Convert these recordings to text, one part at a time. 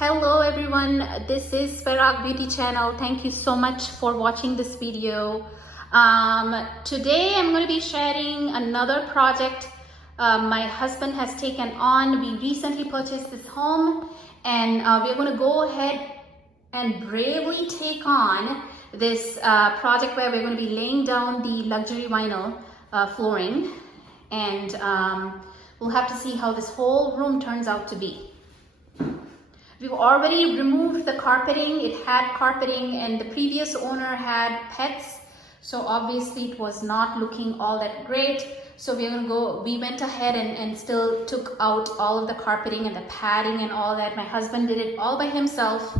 Hello everyone, this is Farag Beauty Channel. Thank you so much for watching this video. Today I'm going to be sharing another project my husband has taken on. We recently purchased this home and we're going to go ahead and bravely take on this project where we're going to be laying down the luxury vinyl flooring, and we'll have to see how this whole room turns out to be. We've already removed the carpeting. It had carpeting and the previous owner had pets, so obviously it was not looking all that great. So we went ahead and still took out all of the carpeting and the padding and all that. My husband did it all by himself,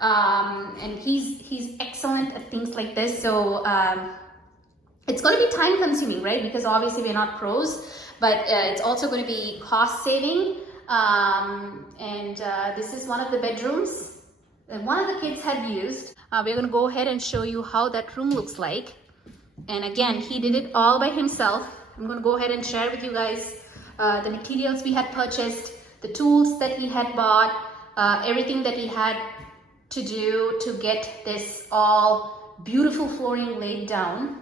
and he's excellent at things like this. So it's going to be time consuming, right? Because obviously we're not pros, but it's also going to be cost saving. This is one of the bedrooms that one of the kids had used. We're going to go ahead and show you how that room looks like. And again, he did it all by himself. I'm going to go ahead and share with you guys the materials we had purchased, the tools that he had bought, everything that he had to do to get this all beautiful flooring laid down.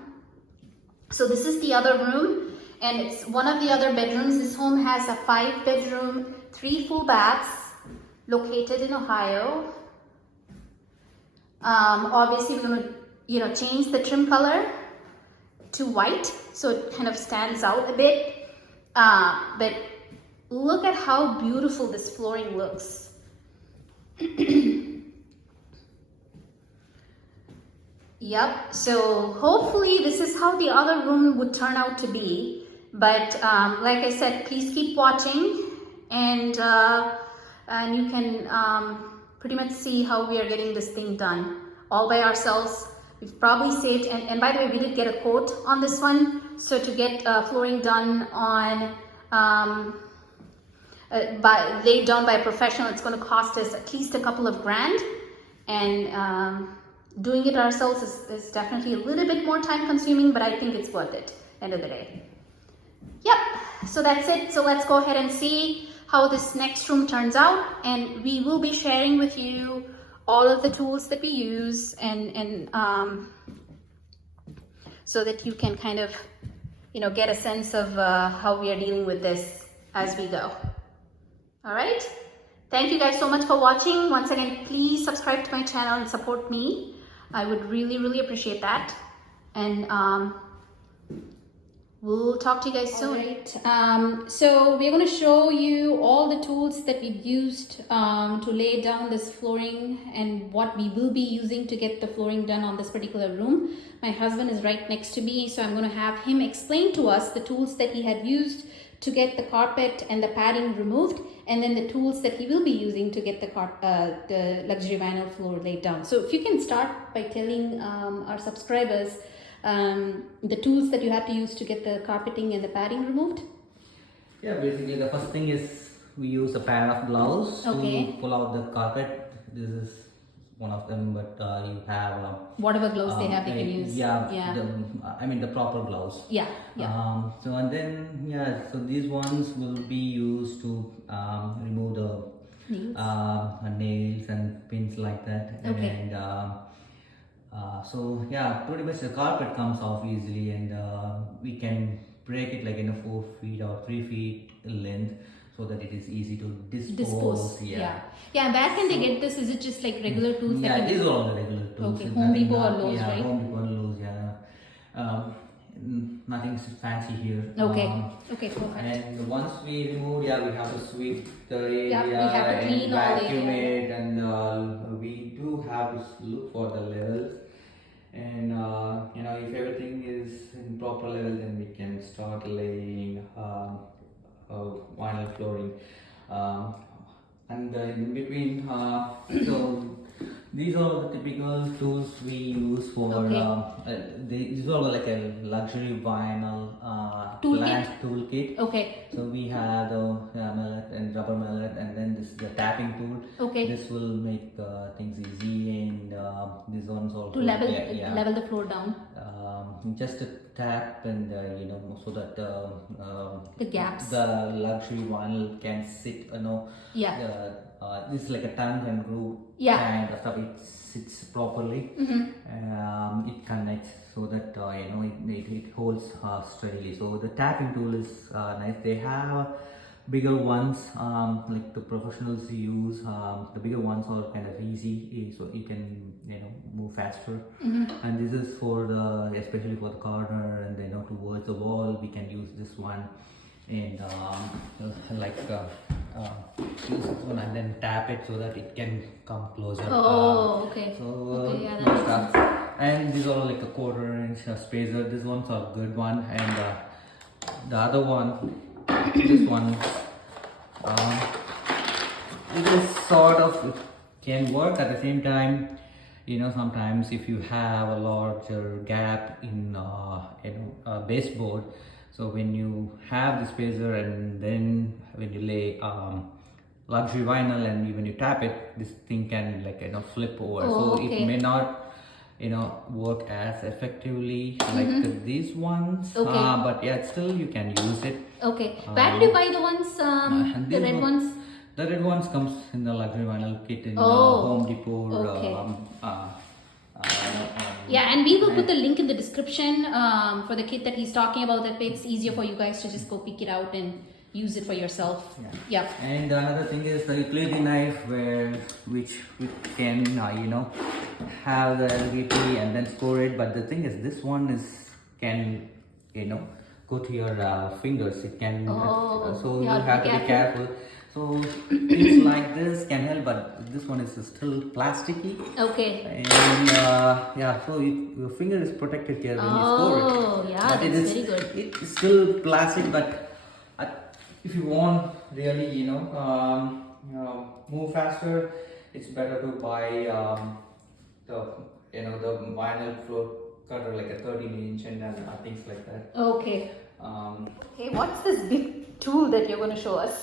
So this is the other room, and it's one of the other bedrooms. This home has a 5-bedroom, 3 full baths, located in Ohio. Obviously, we're going to, change the trim color to white, so it kind of stands out a bit. But look at how beautiful this flooring looks. Yep, so hopefully this is how the other room would turn out to be. But like I said, please keep watching, and you can pretty much see how we are getting this thing done all by ourselves. We've probably saved, and by the way, we did get a quote on this one. So to get flooring done on laid down by a professional, it's going to cost us at least a couple of grand, and doing it ourselves is definitely a little bit more time consuming, but I think it's worth it end of the day. Yep, so that's it. So let's go ahead and see how this next room turns out, and we will be sharing with you all of the tools that we use, and so that you can kind of get a sense of how we are dealing with this as we go. All right, thank you guys so much for watching. Once again, please subscribe to my channel and support me. I would really appreciate that, and we'll talk to you guys soon. All right, so we're going to show you all the tools that we've used to lay down this flooring, and what we will be using to get the flooring done on this particular room. My husband is right next to me, so I'm going to have him explain to us the tools that he had used to get the carpet and the padding removed, and then the tools that he will be using to get the luxury vinyl floor laid down. So if you can start by telling our subscribers the tools that you had to use to get the carpeting and the padding removed. Yeah, basically the first thing is we use a pair of gloves to pull out the carpet. This is one of them, but you have whatever gloves they have, they can use. I mean the proper gloves. So and then so these ones will be used to remove the nails and pins like that. And so pretty much the carpet comes off easily, and we can break it like in a 4 feet or 3 feet length, so that it is easy to dispose. Where can they get this? Is it just like regular tools? These are all the regular tools. Home Depot or Lowe's, right? Home Depot and Lowe's, nothing fancy here. Perfect. And once we remove, we have to sweep the area, we have to clean and all the vacuum area. it, and we do have to look for the levels. And if everything is in proper level, then we can start laying vinyl flooring. And in between, so these are the typical tools we use for these are like a luxury vinyl toolkit. So we have the mallet and rubber mallet, and then this is the tapping tool. This will make things easy, and these ones also to level the floor down. Just a tap, and so that the gaps, the luxury vinyl can sit this is like a tongue and groove Yeah. kind of stuff. It sits properly. It connects so that it holds steadily. So the tapping tool is nice. They have bigger ones like the professionals use. The bigger ones are kind of easy, so you can move faster. And this is for the especially for the corner and towards the wall. We can use this one and use this one and then tap it so that it can come closer. Oh, okay. So Okay, yeah, that more makes stuff. And these are like a 1/4 inch spacer. This one's a good one, and the other one, this one, it is sort of, it can work at the same time. Sometimes if you have a larger gap in baseboard, so when you have the spacer and then when you lay luxury vinyl and when you tap it, this thing can flip over. Oh, so okay. it may not work as effectively like these ones. Okay. But yeah, still you can use it. Okay. Where did you buy the ones, And the these red one- ones? The red ones comes in the luxury vinyl kit in Oh, Home Depot. okay. Um, Yeah, and we will put the link in the description for the kit that he's talking about. That way it's easier for you guys to just go pick it out and use it for yourself. Yeah. And another thing is the utility knife, which can have the LVP and then score it. But the thing is, this one can go to your fingers. It can so yeah, you have to be be careful. So things like this can help, but this one is still plasticky. Okay. And so your finger is protected here when you score it. Oh, yeah, But that's very good. It's still plastic, but if you want really, move faster, it's better to buy the vinyl floor cutter, like a 13-inch and things like that. Okay. Okay, what's this big tool that you're going to show us?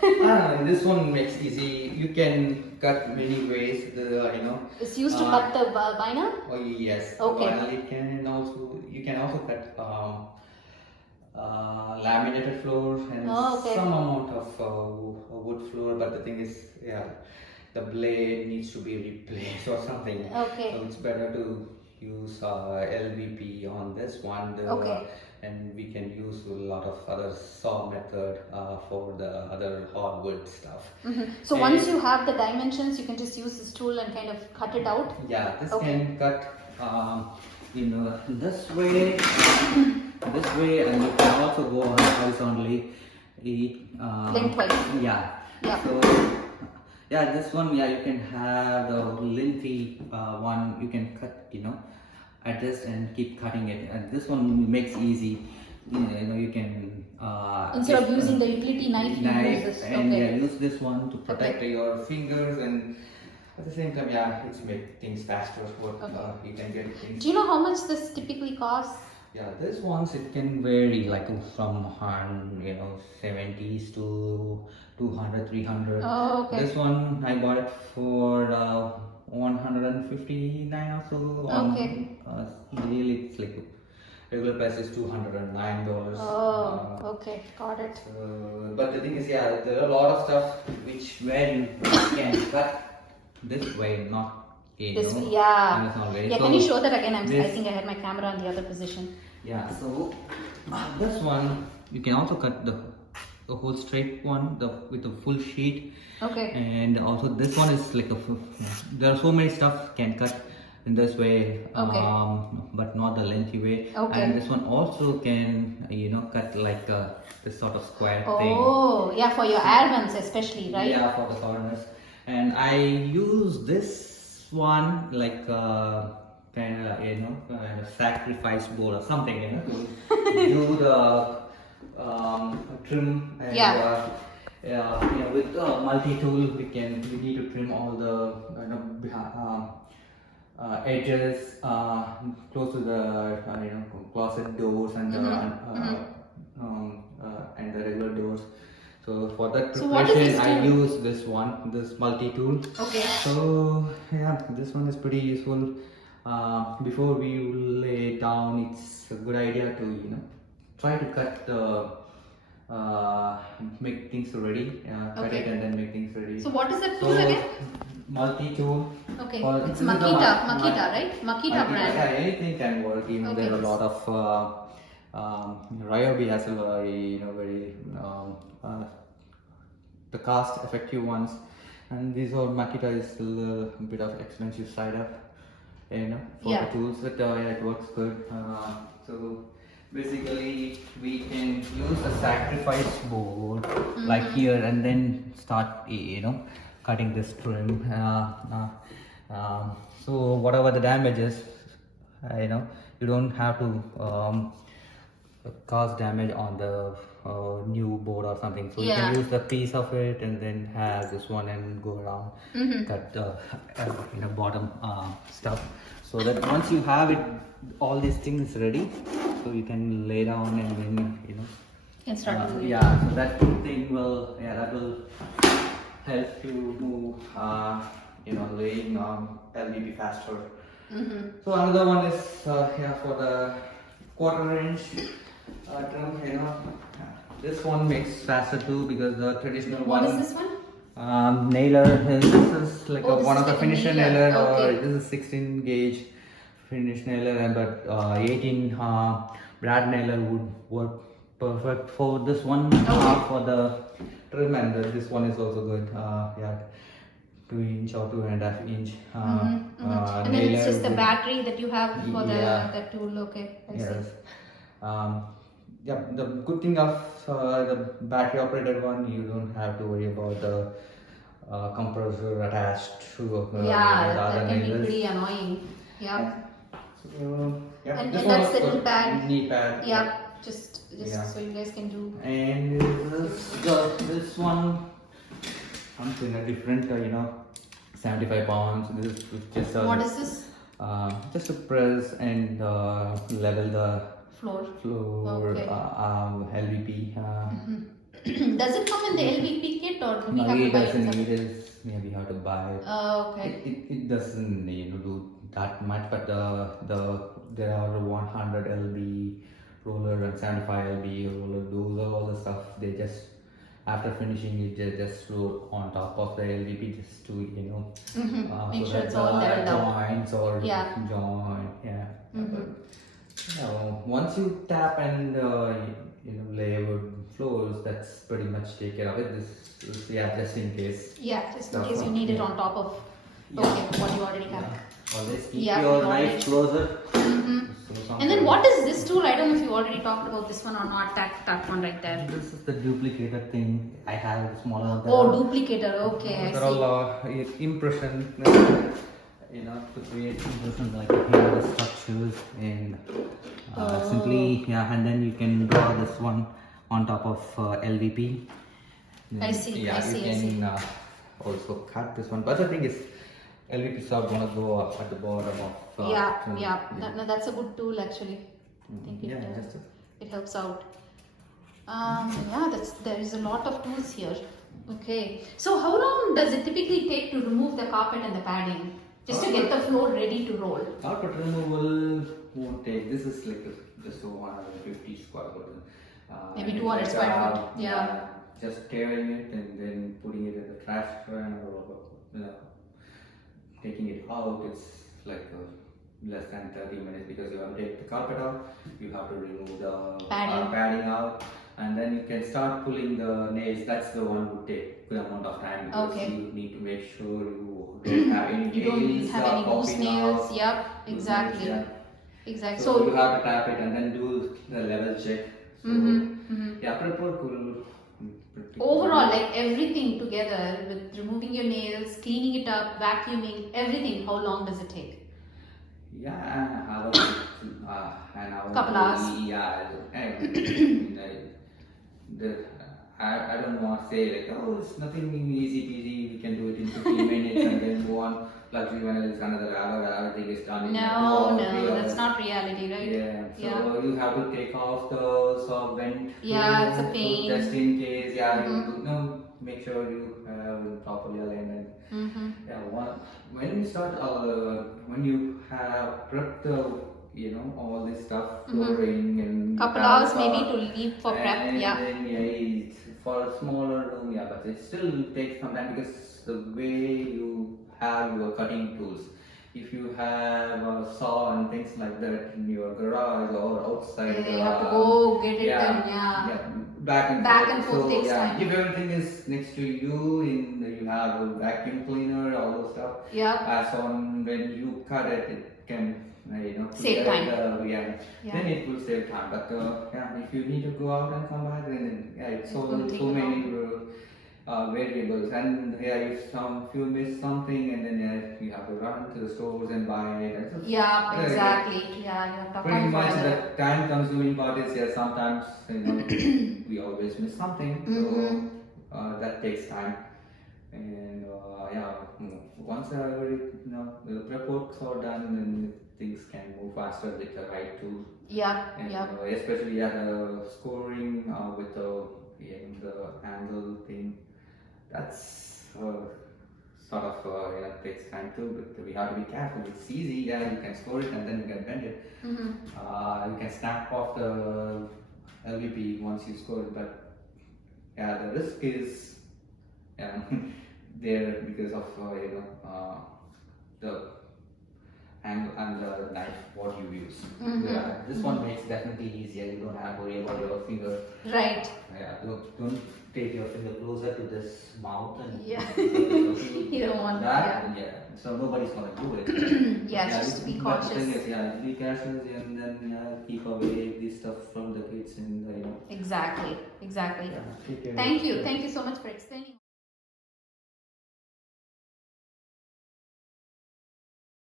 This one makes easy. You can cut many ways. It's used to cut the vinyl? Oh yes. Okay. Vinyl. You can also cut laminated floors and some amount of wood floor. But the thing is, the blade needs to be replaced or something. Okay. So it's better to use LVP on this one. And we can use a lot of other saw method for the other hardwood stuff. So once you have the dimensions, you can just use this tool and kind of cut it out? Yeah, this can cut this way, and you can also go on horizontally. Lengthwise. Yeah. So this one, you can have the lengthy one. You can cut, adjust and keep cutting it, and this one makes easy. You can instead of using the utility knife, you use this. And use this one to protect your fingers, and at the same time, it's make things faster. You can get things. Do you know how much this typically costs? Yeah, this ones it can vary like from 70s to 200, 300. Oh, okay. This one I bought it for 159 or so. Okay. Really, it's like regular price is $209. Oh, okay, got it. But the thing is, there are a lot of stuff where you can cut this way, not This way, can you show that again? I think I had my camera in the other position. Yeah, so this one you can also cut the whole straight one with the full sheet. Okay. And also this one is like there are so many stuff can cut in this way, but not the lengthy way. Okay. And this one also can cut like this sort of square thing. Oh, yeah, for your air vents especially, right? Yeah, for the corners. And I use this one like kind of sacrifice bowl or something, to do the trim. And with multi-tool we need to trim all the edges close to the closet doors and and the regular doors. So for that preparation, I use this multi-tool. Okay. So this one is pretty useful. Before we lay it down, it's a good idea to try to cut the make things ready, cut Okay. it and then make things ready. So what is that tool again? Multi-tool. Okay, Or it's this is the Makita, right? Makita brand. Yeah, anything can work. Even Okay, there are a this- lot of Ryobi has a very the cost effective ones, and these are Makita is still a bit of expensive side up, for Yeah. the tools, but yeah, it works good. So basically we can use a sacrifice board like here and then start cutting this trim. So whatever the damage is, you don't have to cause damage on the new board or something. So you Yeah. can use the piece of it and then have this one and go around cut bottom stuff. So that once you have it, all these things ready, so you can lay down and then Can start doing it. yeah. So that thing will help you move laying on LVP faster. So another one is for the quarter inch drum. This one makes faster too because the traditional What one. is this one? Nailer. This is like Oh, this one is of the like a finisher nailer, nailer, or okay. this is 16 gauge finish nailer, but 18 brad nailer would work perfect for this one. Okay. For the trim, and this one is also good. 2-inch or 2.5-inch. And then it's just the would- battery that you have for Yeah. the tool. Okay, I see. Yes. Yeah, the good thing of the battery operated one, you don't have to worry about the compressor attached to Yeah, the other that can be nailers. pretty annoying. Yeah. So, yeah, And this that's one the was knee good. pad. Knee pad. Yeah, just Yeah. so you guys can do. And this one comes in a different, 75 pounds. This is just a, What is this? just to press and level the Floor. floor, Okay. LVP. Does it come in the LVP kit or do we No, have to it buy it? doesn't. separate? It is maybe you have to buy it. Okay. It doesn't do that much, but there are 100 lb roller and 75 lb roller. Those are all the stuff. They just after finishing it, they just roll on top of the LVP just to Make so sure that it's all leveled out. joints or Yeah. joint. Yeah. Once you tap and lay wood floors, that's pretty much take care of it. This is just in case. Yeah, just in Stuff case you on- need it yeah. on top of Yeah. what you already have. Always keep Yeah, your you knife already- closer. So And then what is this tool? I don't know if you already talked about this one or not. That one right there. This is the duplicator thing. I have a smaller one. Oh, duplicator. Okay, I They're all see. impression. To create impressions like here the structures and simply and then you can draw this one on top of LVP. Then, I see, Yeah, I see, you I see. can also cut this one. But the thing is, LVPs are gonna go up at the bottom of. No, that's a good tool actually. I think it, Yeah, just. it helps out. There is a lot of tools here. Okay, so how long does it typically take to remove the carpet and the padding, just to get the floor ready to roll? Carpet removal won't take. This is like just a 150 square foot. Maybe 200 square foot, yeah. Just tearing it and then putting it in the trash can or taking it out. It's like less than 30 minutes because you have to take the carpet out. You have to remove the padding out. And then you can start pulling the nails. That's the one would take good amount of time because Okay. you need to make sure you don't have any You don't nails have any loose popping nails. out. Yep, exactly. Yeah. Exactly. So, you So, have to tap it and then do the level check. So, yeah, pretty cool. overall, like everything together with removing your nails, cleaning it up, vacuuming, everything, how long does it take? Yeah, an hour. Couple hours. Yeah, I don't want to say like, oh, it's nothing easy peasy, we can do it in 15 minutes and then go on. Luxury vinyl is another hour, everything is done in 2 or 3 No, hours. that's not reality, right? Yeah, so Yeah. you have to take off the vent. Yeah, it's a so pain. just in case, you make sure you have it properly aligned. And, yeah, when you start, when you have prepped the all this stuff, flooring and Couple have hours maybe to leave for prep. and Yeah. then it's for a smaller room, but it still takes some time because the way you have your cutting tools. If you have a saw and things like that in your garage or outside, You have to go get it done. back and Back forth. and forth takes time. If everything is next to you, you have a vacuum cleaner, all those stuff. Yeah. So when you cut it, it can Save time. Then it will save time. But if you need to go out and come back, then it's so many variables. And if you miss something, and then you have to run to the stores and buy it. Yeah, exactly. Yeah, you have to Pretty come much for the it. time consuming part is sometimes we always miss something, so that takes time. And once the prep works are done, then things can move faster with the right tool. And especially the scoring with the angle thing, that's sort of takes time too. But we have to be careful. It's easy, you can score it and then you can bend it. You can snap off the LVP once you score it, but the risk is there because of the angle and the knife what you use. This one makes definitely easier. You don't have to worry about your finger. Right. Don't take your finger closer to this mouth and You don't want that. So nobody's gonna do it. Just be But the cautious. thing is, be cautious and then keep away this stuff from the kids and Exactly. take care of Thank it. you so much for explaining.